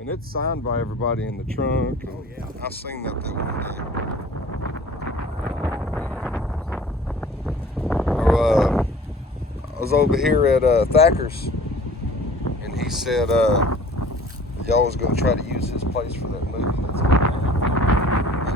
And it's signed by everybody in the trunk. Oh, yeah. I seen that the one day. I was over here at Thacker's, and he said y'all was going to try to use his place for that movie that's coming out.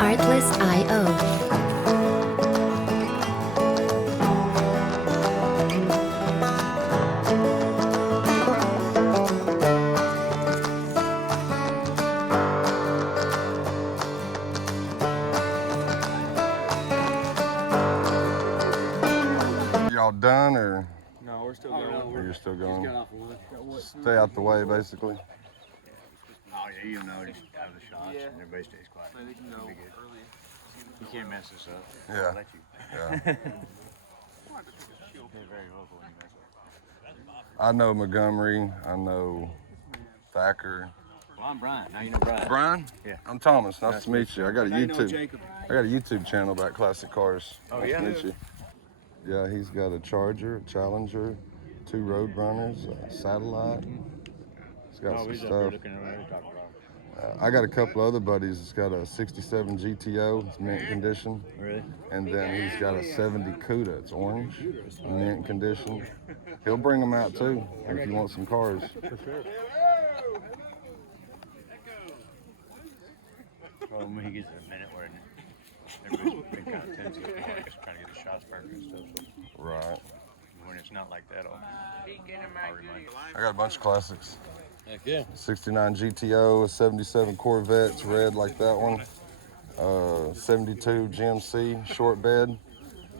Artlist.io. Y'all done or? No, we're still going. Or you're still going? Just got off of lunch. Stay out the way, basically. Oh yeah, you'll notice out of the shots and everybody stays quiet. So they can go early. You can't mess this up. Yeah. I'll let you. Yeah. They're very vocal when you mess up. I know Montgomery. I know Thacker. Well, I'm Brian. Now you know Brian. Brian? Yeah. I'm Thomas. Nice to meet you. I got a Now you know YouTube. Jacob. I got a YouTube channel about classic cars. Oh, Nice yeah? to meet you. Yeah, he's got a Charger, a Challenger, 2 Roadrunners, a Satellite. He's got Oh, some he's up there stuff. looking over there talking about. I got a couple other buddies. He's got a 67 GTO, it's mint condition. Really? And then he's got a 70 Cuda, it's orange, mint condition. He'll bring them out too, if you want some cars. For sure. Well, when he gets a minute where everybody's been kind of tense, just trying to get the shots perfect and stuff. So Right. when it's not like that, I'll remind you. I got a bunch of classics. Heck yeah. 69 GTO, a 77 Corvette, it's red like that one. 72 GMC, short bed.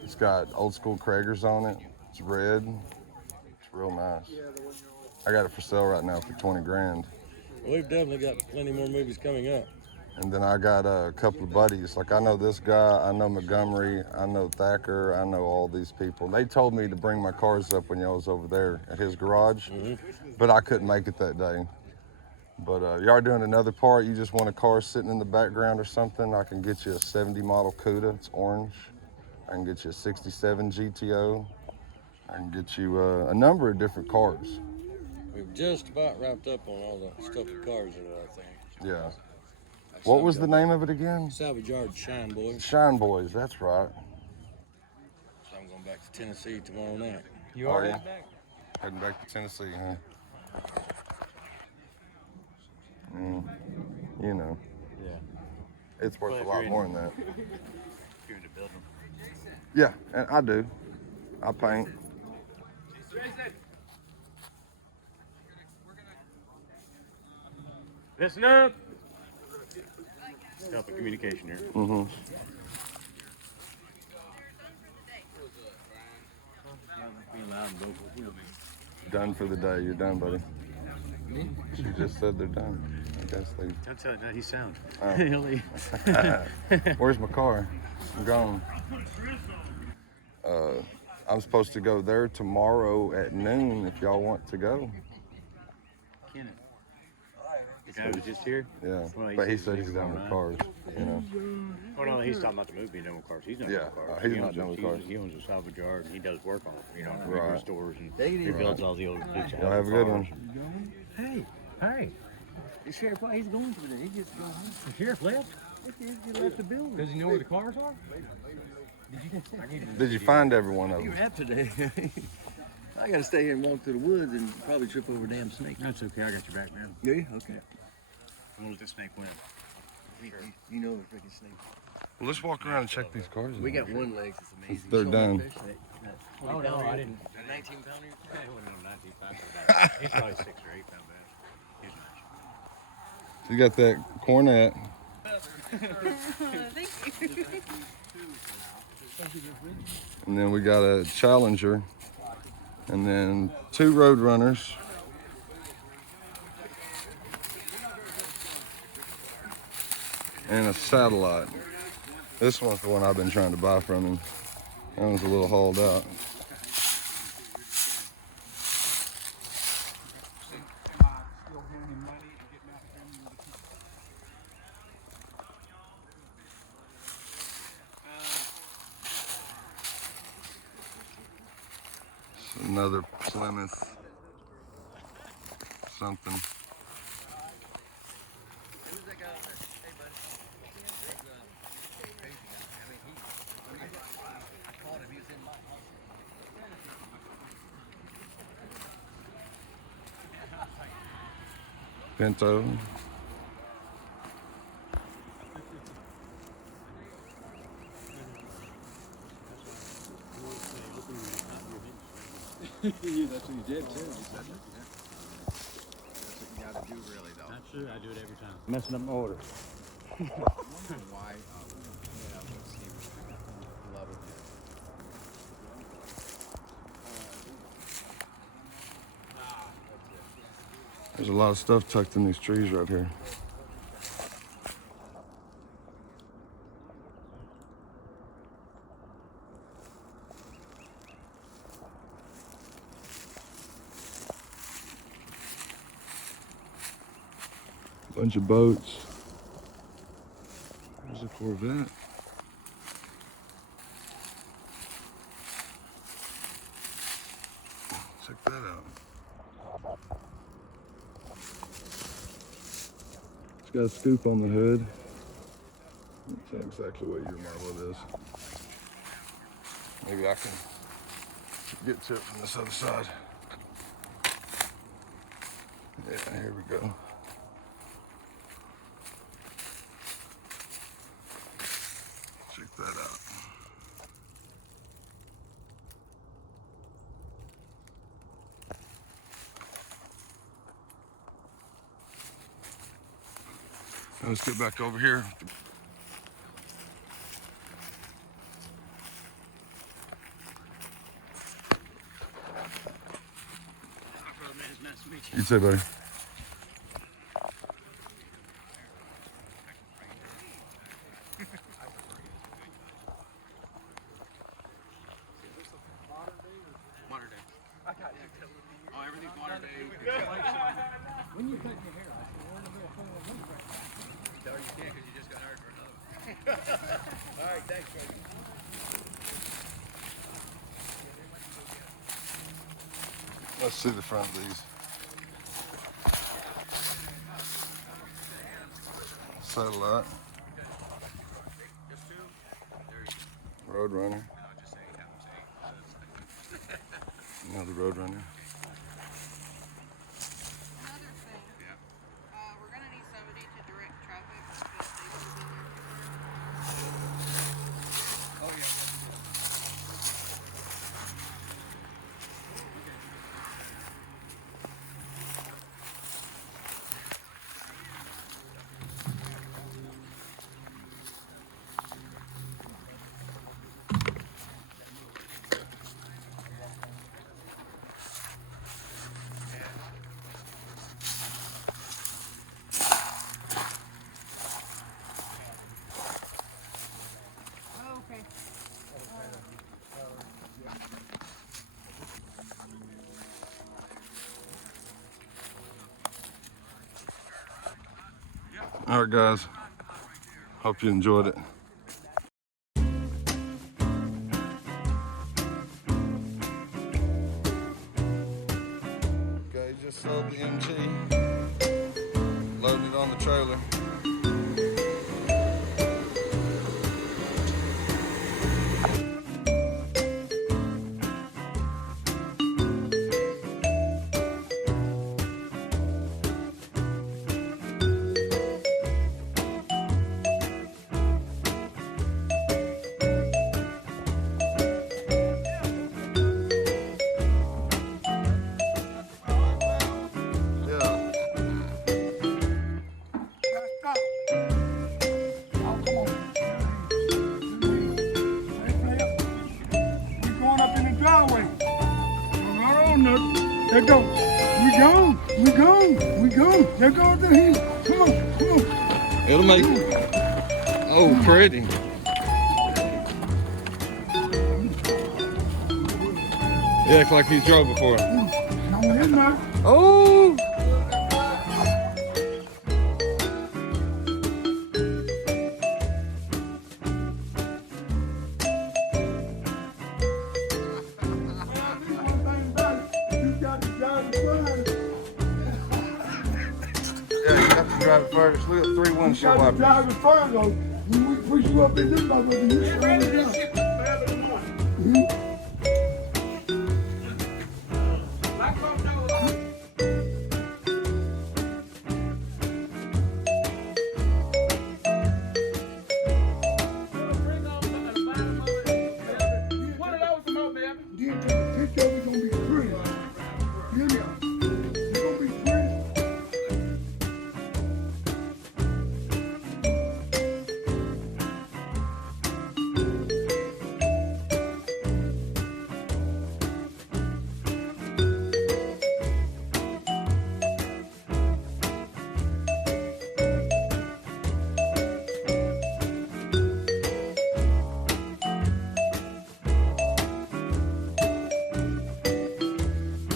It's got old school Kragers on it. It's red. It's real nice. I got it for sale right now for 20 grand. We've definitely got plenty more movies coming up. And then I got a couple of buddies. Like I know this guy, I know Montgomery, I know Thacker, I know all these people. They told me to bring my cars up when y'all was over there at his garage, but I couldn't make it that day. But y'all are doing another part. You just want a car sitting in the background or something. I can get you a 70 model Cuda. It's orange. I can get you a 67 GTO. I can get you a number of different cars. We've just about wrapped up on all the stuff with cars in it, I think. Yeah. What was the name of it again? Salvage Yard Shine Boy. Shine Boys, that's right. So I'm going back to Tennessee tomorrow night. You are are back? Heading back to Tennessee, huh? You know, Yeah. it's worth Well, a if lot you're more than that. You're into building. Yeah, and I do. I paint. Listen up. Help with communication here. Mm-hmm. Being loud and vocal, you know me. Done for the day. You're done, buddy. She just said they're done. I guess they. Don't tell him that he's sound. Oh. He'll leave. Where's my car? I'm gone. I'm supposed to go there tomorrow at noon if y'all want to go. Kenneth. The guy was just here? Yeah, Well, but he said said he's done with cars, you know. Oh no, he's talking about the movie, done with cars. He's done Yeah, with cars. he's He not owns done a- with he cars. He owns a salvage yard and he does work on it, you know, Right. restores and rebuilds all the old big Y'all have a good one. Hey, the sheriff, he's going for the, he gets to go home. The sheriff left? He left the building. Does he know where the cars are? Did you find every one of You them? have today. I gotta stay here and walk through the woods and probably trip over a damn snake. That's okay, I got your back, man. Do you? Okay. I'm gonna let this snake win. You know the freaking snake. Well, let's walk around and check these cars. We got one leg that's amazing. They're Show me done. that fish. Oh no, I didn't. A 19 pounder? Yeah, he wasn't 19 pounds. He's probably 6 or 8 pound bass. He's nice. You got that cornet. Thank you. And then we got a Challenger. And then 2 Roadrunners. and a satellite. This one's the one I've been trying to buy from him. That one's a little hauled out. Another Plymouth something. Pinto. Yeah, that's what you did too. That's what you gotta do, really, though. Not true. I do it every time. Messing up my order. Why? Yeah, let's see. Love it. There's a lot of stuff tucked in these trees right here. Bunch of boats. There's a Corvette. Check that out. It's got a scoop on the hood. That's not exactly what your marble is. Maybe I can get to it from this other side. Yeah, here we go. Check that out. Now let's get back over here. You too, buddy. Modern day. Oh, everything's modern day. When you cut your hair off, you want to be a full of wind right now. No, you can't because you just got hired for another one. All right, thanks, baby. Let's see the front of these. Satellite. Roadrunner. Another Roadrunner. Another thing. We're gonna need somebody to direct traffic because they will be there. Oh, yeah. Okay. All right, guys. Hope you enjoyed it. Okay, just sold the MG. Loaded it on the trailer. There go. We gone. We gone. We gone. There goes the heat. Come on. Come on. It'll make it. Oh, pretty. He acts like he drove before. Oh! Yeah, you have to drive it first. Look at 3 windshield wipers. Drive it first, though. When we push you up in this motherfucker, you slow it down.